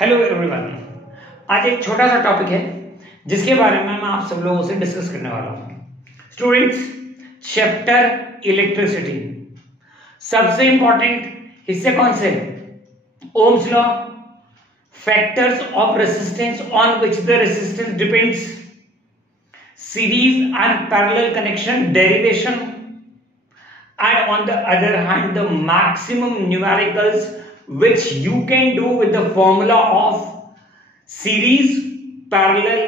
Hello everyone. आज एक छोटा सा टॉपिक है जिसके बारे में मैं आप सब लोगों से डिस्कस करने वाला हूं। स्टूडेंट्स, चैप्टर इलेक्ट्रिसिटी, सबसे इंपॉर्टेंट हिस्से कौन से? Ohm's law, factors of resistance on which the resistance depends, series and parallel connection derivation, and on the other hand the maximum numericals which you can do with the formula of series, parallel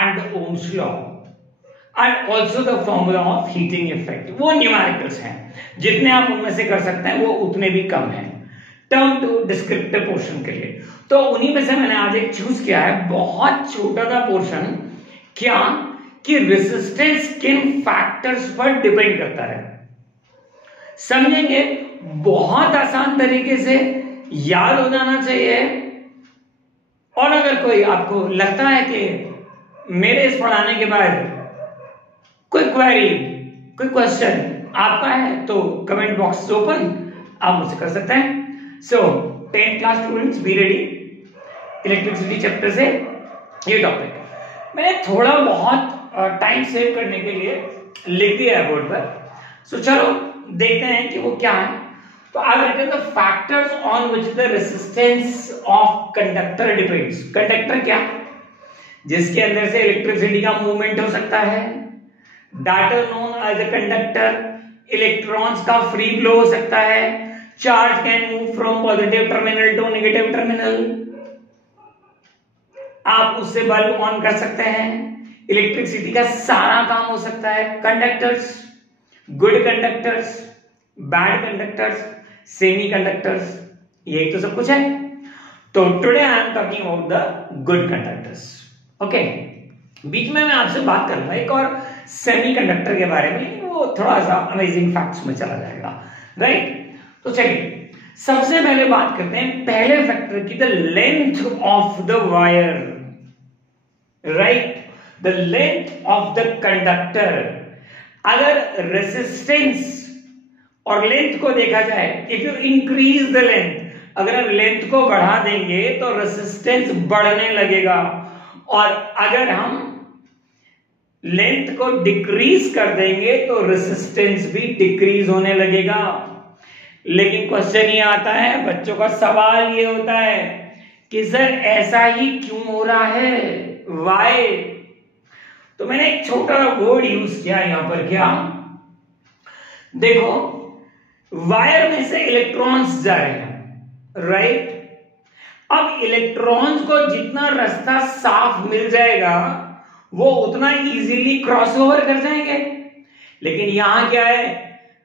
and Ohm's law, and also the formula of heating effect। वो numericals हैं, जितने आप उनमें से कर सकते हैं वो उतने भी कम हैं टर्म टू डिस्क्रिप्टिव पोर्शन के लिए। तो उन्हीं में से मैंने आज एक चूज किया है, बहुत छोटा सा पोर्शन। क्या कि रेजिस्टेंस किन फैक्टर्स पर डिपेंड करता है, समझेंगे। बहुत आसान तरीके से याद हो जाना चाहिए। और अगर कोई आपको लगता है कि मेरे इस पढ़ाने के बाद कोई क्वेरी, कोई क्वेश्चन आपका है तो कमेंट बॉक्स ओपन, आप मुझसे कर सकते हैं। सो 10th class students be ready. Electricity chapter से ये टॉपिक मैंने थोड़ा बहुत टाइम सेव करने के लिए लिख दिया है बोर्ड पर। सो चलो देखते हैं कि वो क्या है। तो I will tell the factors on which the resistance of conductor depends. Conductor क्या? जिसके अंदर से इलेक्ट्रिसिटी का मूवमेंट हो सकता है, that is known as a conductor. Electrons का फ्री फ्लो हो सकता है, charge can move from positive terminal to negative terminal. आप उससे बल्ब ऑन कर सकते हैं, इलेक्ट्रिसिटी का सारा काम हो सकता है। Conductors, good conductors, bad conductors, semiconductors, यही तो सब कुछ है। तो today I am talking about the good conductors. Okay, बीच में मैं आपसे बात करूंगा एक और सेमी कंडक्टर के बारे में, लेकिन वो थोड़ा सा अमेजिंग फैक्ट्स में चला जाएगा, राइट। तो चलिए सबसे पहले बात करते हैं पहले फैक्टर की, the length of the wire, right. The length of the conductor. अगर रेजिस्टेंस और लेंथ को देखा जाए, if you increase the length, अगर लेंथ को बढ़ा देंगे तो रेजिस्टेंस बढ़ने लगेगा, और अगर हम लेंथ को डिक्रीज कर देंगे तो रेजिस्टेंस भी डिक्रीज होने लगेगा। लेकिन क्वेश्चन ये आता है, बच्चों का सवाल ये होता है कि सर ऐसा ही क्यों हो रहा है, व्हाई? तो मैंने एक छोटा वर्ड यूज किया यहां पर। क्या? देखो, वायर में से इलेक्ट्रॉन्स जा रहे हैं, राइट। अब इलेक्ट्रॉन्स को जितना रास्ता साफ मिल जाएगा वो उतना इजीली क्रॉस ओवर कर जाएंगे। लेकिन यहां क्या है,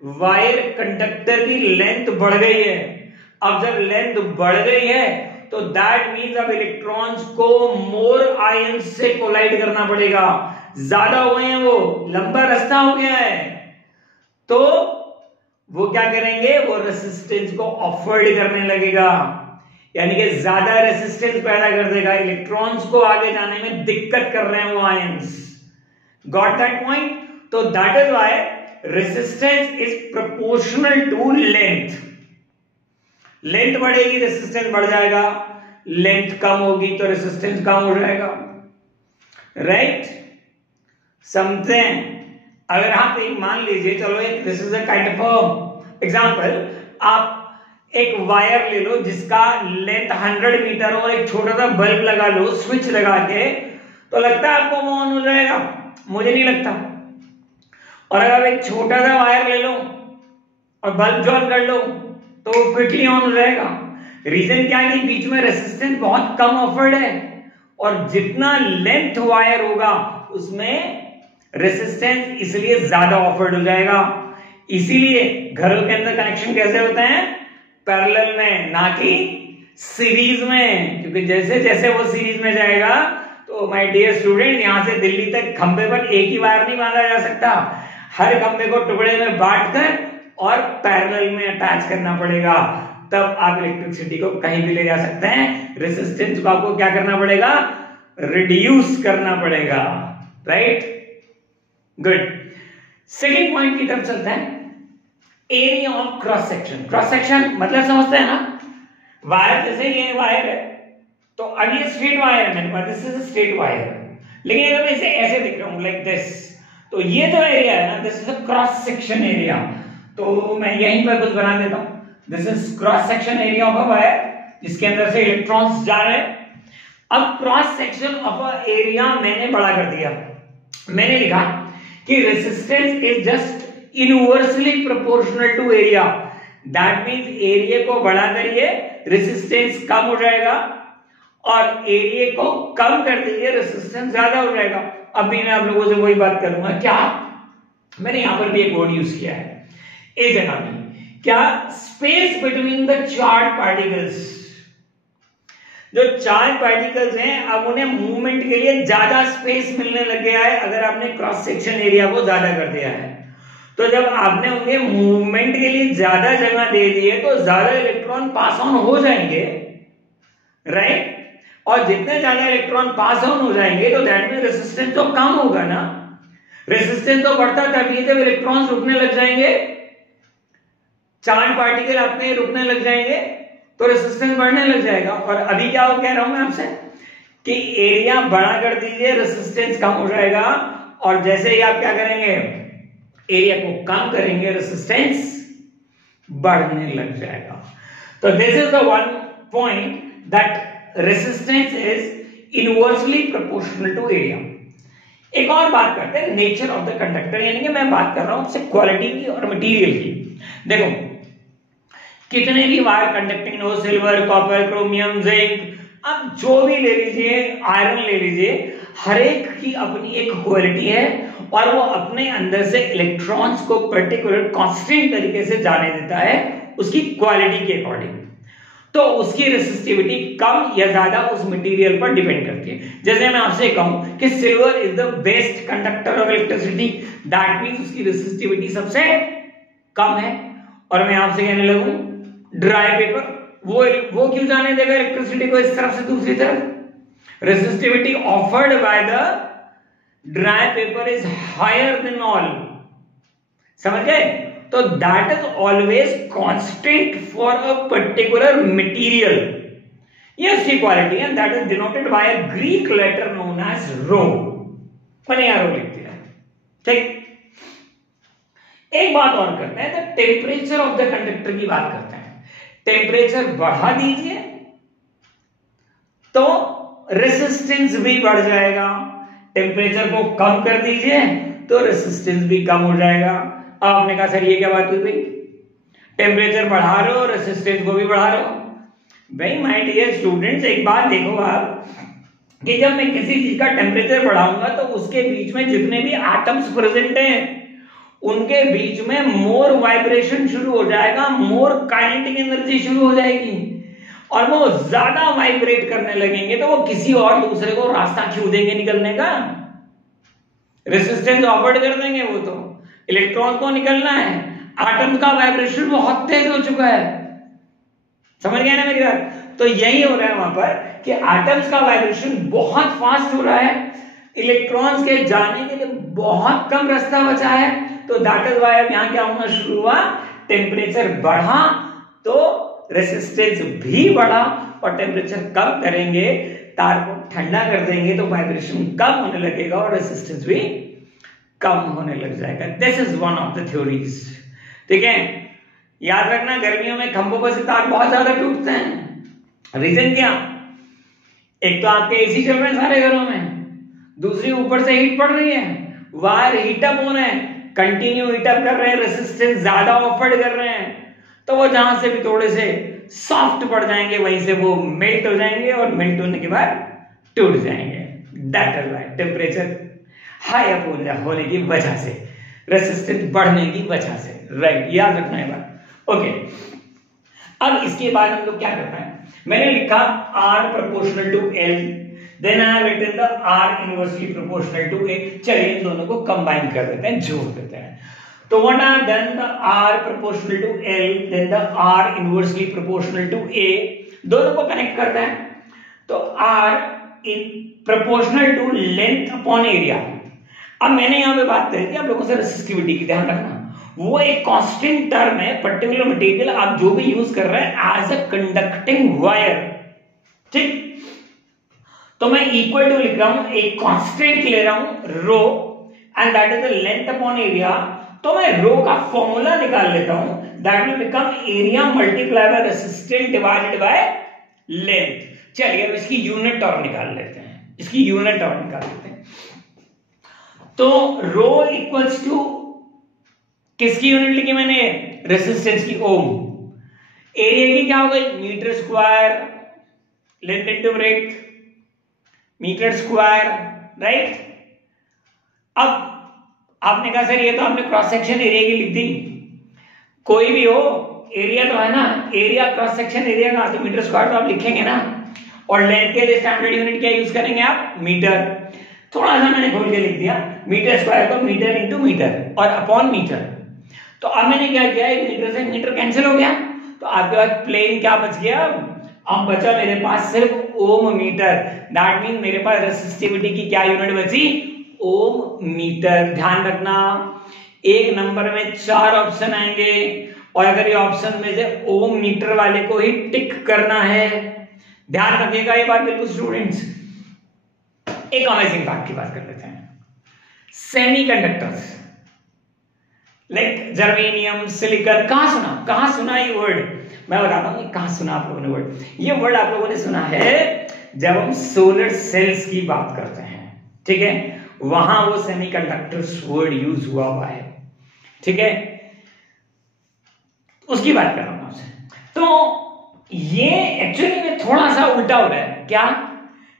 वायर कंडक्टर की लेंथ बढ़ गई है। अब जब लेंथ बढ़ गई है तो दैट मीन्स अब इलेक्ट्रॉन्स को मोर आयंस से कोलाइड करना पड़ेगा। ज्यादा हो गए हैं, वो लंबा रास्ता हो गया है, तो वो क्या करेंगे, वो रेजिस्टेंस को अफोर्ड करने लगेगा, यानी कि ज्यादा रेजिस्टेंस पैदा कर देगा। इलेक्ट्रॉन्स को आगे जाने में दिक्कत कर रहे हैं वो आयंस। Got that point? तो that is why resistance is proportional to length. Length बढ़ेगी, रेजिस्टेंस बढ़ जाएगा, लेंथ कम होगी तो रेजिस्टेंस कम हो जाएगा, राइट। समझते हैं? अगर आप एक मान लीजिए, चलो एक this is a kind of example, आप एक वायर ले लो जिसका लेंथ 100 मीटर और एक छोटा सा बल्ब लगा लो, स्विच लगा के, तो लगता है आपको वो ऑन हो जाएगा? मुझे नहीं लगता। और अगर आप एक छोटा सा वायर ले लो और बल्ब ऑन कर लो तो वो क्विकली ऑन हो जाएगा। रीजन क्या है कि बीच में रेजिस्टेंस बहुत कम ऑफर्ड है, और जितना लेंथ वायर होगा उसमें रेजिस्टेंस इसलिए ज्यादा ऑफर्ड हो जाएगा। इसीलिए घरों के अंदर कनेक्शन कैसे होते हैं? पैरेलल में, ना कि सीरीज में। क्योंकि जैसे जैसे वो सीरीज में जाएगा तो माय डियर स्टूडेंट, यहां से दिल्ली तक खंभे पर एक ही वायर नहीं बांधा जा सकता। हर खंभे को टुकड़े में बांटकर और पैरेलल में अटैच करना पड़ेगा, तब आप इलेक्ट्रिसिटी को कहीं भी ले जा सकते हैं। रेजिस्टेंस को आपको क्या करना पड़ेगा? रिड्यूस करना पड़ेगा, राइट। गुड। सेकेंड पॉइंट की तरफ चलते हैं, area of cross section. Cross section मतलब समझते हैं ना, वायर जैसे ये वायर है, तो अब ये स्ट्रेट वायर है मेरे पास, दिस इज स्ट्रेट वायर, लेकिन अगर मैं इसे ऐसे दिख रहा हूं लाइक दिस, तो ये जो एरिया है ना, this is a cross section area, तो मैं यहीं पर कुछ बना देता हूं, this is cross section area of a wire जिसके अंदर से इलेक्ट्रॉन्स जा रहे हैं। अब cross section of a area मैंने बड़ा कर दिया, मैंने लिखा कि resistance is just inversely proportional to area, that means area को बढ़ा करिए रेजिस्टेंस कम हो जाएगा, और एरिया को कम कर दीजिए रेजिस्टेंस ज्यादा हो जाएगा। अब भी मैं आप लोगों से वही बात करूंगा, क्या मैंने यहां पर भी एक वर्ड यूज किया है इस जगह में, क्या space between the charge particles, जो चार्ज पार्टिकल्स हैं अब उन्हें मूवमेंट के लिए ज्यादा स्पेस मिलने लग गया है अगर आपने क्रॉस सेक्शन एरिया को ज्यादा कर दिया है। तो जब आपने उन्हें मूवमेंट के लिए ज्यादा जगह दे दी है तो ज्यादा इलेक्ट्रॉन पास ऑन हो जाएंगे, राइट, और जितने ज्यादा इलेक्ट्रॉन पास ऑन हो जाएंगे तो दैट मींस रेजिस्टेंस तो कम होगा ना, रेजिस्टेंस तो बढ़ता तभी जब इलेक्ट्रॉन्स रुकने लग जाएंगे, चार्ज पार्टिकल अपने रुकने लग जाएंगे तो रेजिस्टेंस बढ़ने लग जाएगा। और अभी क्या कह रहा हूं मैं आपसे कि एरिया बड़ा कर दीजिए रेजिस्टेंस कम हो जाएगा, और जैसे ही आप क्या करेंगे एरिया को कम करेंगे रेजिस्टेंस बढ़ने लग जाएगा। तो this is the one point that resistance is inversely proportional to area. एक और बात करते हैं नेचर ऑफ द कंडक्टर, यानी कि मैं बात कर रहा हूं आपसे क्वालिटी की और मटेरियल की। देखो कितने भी वायर कंडक्टिंग हो, सिल्वर, कॉपर, क्रोमियम, जिंक, अब जो भी ले लीजिए, आयरन ले लीजिए, हर एक की अपनी एक क्वालिटी है और वो अपने अंदर से इलेक्ट्रॉन्स को पर्टिकुलर कांस्टेंट तरीके से जाने देता है उसकी क्वालिटी के अकॉर्डिंग। तो उसकी रेसिस्टिविटी कम या ज्यादा उस मटेरियल पर डिपेंड करती है। जैसे मैं आपसे कहूं कि silver is the best conductor of electricity, that means उसकी रेसिस्टिविटी सबसे कम है। और मैं आपसे कहने लगूं ड्राई पेपर, वो क्यों जाने देगा इलेक्ट्रिसिटी को इस तरफ से दूसरी तरफ? Resistivity offered by the dry paper is higher than all, समझ गए? तो that is always constant for a particular material, ये उसकी क्वालिटी है, that is denoted by a Greek letter known as rho, मैंने यहां रो लिख दिया, ठीक। एक बात और करते हैं, तो टेम्परेचर ऑफ द कंडक्टर की बात करते हैं। टेम्परेचर बढ़ा दीजिए तो रेसिस्टेंस भी बढ़ जाएगा, टेम्परेचर को कम कर दीजिए तो रेसिस्टेंस भी कम हो जाएगा। आपने कहा सर ये क्या बात हुई भाई, टेम्परेचर बढ़ा रहे हो रेसिस्टेंस को भी बढ़ा रहे हो? भाई माय डियर स्टूडेंट्स, एक बात देखो आप कि जब मैं किसी चीज का टेम्परेचर बढ़ाऊंगा तो उसके बीच में जितने भी एटम्स प्रेजेंट हैं उनके बीच में मोर वाइब्रेशन शुरू हो जाएगा, मोर काइनेटिक एनर्जी शुरू हो जाएगी, और वो ज्यादा वाइब्रेट करने लगेंगे तो वो किसी और दूसरे को रास्ता क्यों देंगे निकलने का? रेसिस्टेंस ऑफर्ड कर देंगे, वो तो इलेक्ट्रॉन को निकलना है, एटम का वाइब्रेशन बहुत तेज हो चुका है, समझ गए ना मेरी बात? तो यही हो रहा है वहां पर कि एटम्स का वाइब्रेशन बहुत फास्ट हो रहा है, इलेक्ट्रॉन्स के जाने के लिए बहुत कम रास्ता बचा है, तो दैट इज व्हाई अब यहां क्या होना शुरू हुआ, टेम्परेचर बढ़ा तो रेसिस्टेंस भी बढ़ा, और टेम्परेचर कम करेंगे, तार को ठंडा कर देंगे तो वाइब्रेशन कम होने लगेगा और रेसिस्टेंस भी कम होने लग जाएगा। This is one of the theories, ठीक है। याद रखना गर्मियों में खंभों पर से तार बहुत ज्यादा टूटते हैं, रीजन क्या? एक तो आपके एसी चल रहे हैं सारे घरों में, दूसरी ऊपर से हीट पड़ रही है, वायर हीटअप हो रहे हैं, कंटिन्यू हीटअप कर रहे हैं, रेसिस्टेंस ज्यादा ऑफर्ड कर रहे हैं, तो वो जहां से भी थोड़े से सॉफ्ट पड़ जाएंगे वहीं से वो मेल्ट हो जाएंगे, और मेल्ट होने के बाद टूट जाएंगे। That is why temperature high up होने की वजह से, रेसिस्टेंस बढ़ने की वजह से, राइट, याद रखना है बात। ओके, अब इसके बाद हम लोग क्या करना है, मैंने लिखा R proportional to L, then I have written the R inversely proportional to A। चलिए इन दोनों को कंबाइन कर देते हैं, जोड़ देते हैं। तो what I have done, the R proportional to L, then the R inversely proportional to A, दोनों को कनेक्ट करते हैं। तो R in proportional to length upon area। अब मैंने यहां पे बात करी थी आप लोगों से रेसिस्टिविटी की, ध्यान रखना वो एक कांस्टेंट टर्म है, पर्टिकुलर मटेरियल आप जो भी यूज कर रहे हैं एज अ कंडक्टिंग वायर, ठीक। तो मैं इक्वल टू लिख रहा हूं, एक कांस्टेंट ले रहा हूं rho and that is the length upon area. तो मैं रो का फॉर्मूला निकाल लेता हूं, that will become area multiply by resistance divided by length. चलिए अब इसकी यूनिट और निकाल लेते हैं, इसकी यूनिट और निकाल लेते हैं। तो रो इक्वल्स टू किसकी यूनिट लिखी मैंने, रेसिस्टेंस की, ओम। एरिया की क्या हो गई, metre square, length into breadth, metre square, right. अब आपने कहा सर ये तो आपने क्रॉस सेक्शन एरिया की लिख दी, कोई भी हो एरिया तो है ना, एरिया क्रॉस सेक्शन एरिया का, तो मीटर स्क्वायर तो आप लिखेंगे ना, और लेंथ के लिए स्टैंडर्ड यूनिट क्या यूज करेंगे आप, मीटर। थोड़ा सा मैंने खोल के लिख दिया, मीटर स्क्वायर को मीटर इंटू मीटर और अपॉन मीटर। तो अब मैंने क्या किया, एक मीटर से मीटर कैंसिल हो गया, तो आपके पास प्लेन क्या बच गया, अब बचा मेरे पास सिर्फ ओम मीटर। दैट मीन मेरे पास रेसिस्टिविटी की क्या यूनिट बची, ओम मीटर। ध्यान रखना एक नंबर में 4 ऑप्शन आएंगे और अगर ये ऑप्शन में से ओम मीटर वाले को ही टिक करना है। ध्यान रखिएगा ये बात बिल्कुल स्टूडेंट्स। एक अमेजिंग बात की बात कर लेते हैं, सेमीकंडक्टर्स लाइक जर्मेनियम, सिलिकॉन। कहां सुना ये वर्ड, मैं बताता हूं कहां सुना आप लोगों ने वर्ड। ये वर्ड आप लोगों ने सुना है जब हम सोलर सेल्स की बात करते हैं, ठीक है, वहां वो सेमीकंडक्टर्स वर्ड यूज हुआ है, ठीक है, उसकी बात कर रहा हूं आपसे। तो ये एक्चुअली में थोड़ा सा उल्टा हो रहा है, क्या,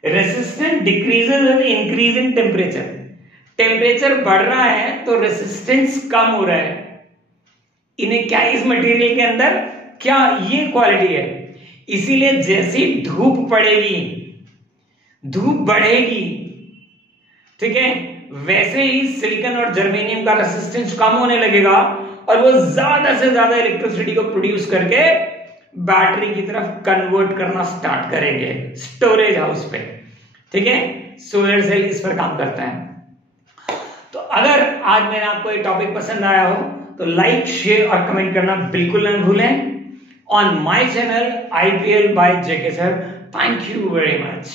resistance decreases with increase in temperature. Temperature बढ़ रहा है तो रेसिस्टेंस कम हो रहा है। इन्हें क्या, इस मटेरियल के अंदर क्या ये क्वालिटी है, इसीलिए जैसी धूप पड़ेगी, धूप बढ़ेगी, ठीक है, वैसे ही सिलिकॉन और जर्मेनियम का रेसिस्टेंस कम होने लगेगा और वो ज्यादा से ज्यादा इलेक्ट्रिसिटी को प्रोड्यूस करके बैटरी की तरफ कन्वर्ट करना स्टार्ट करेंगे स्टोरेज हाउस पे, ठीक है। सोलर सेल इस पर काम करता है। तो अगर आज मैंने आपको ये टॉपिक पसंद आया हो तो लाइक, शेयर और कमेंट करना बिल्कुल न भूलें on my channel IPL by JK Sir। Thank you very much.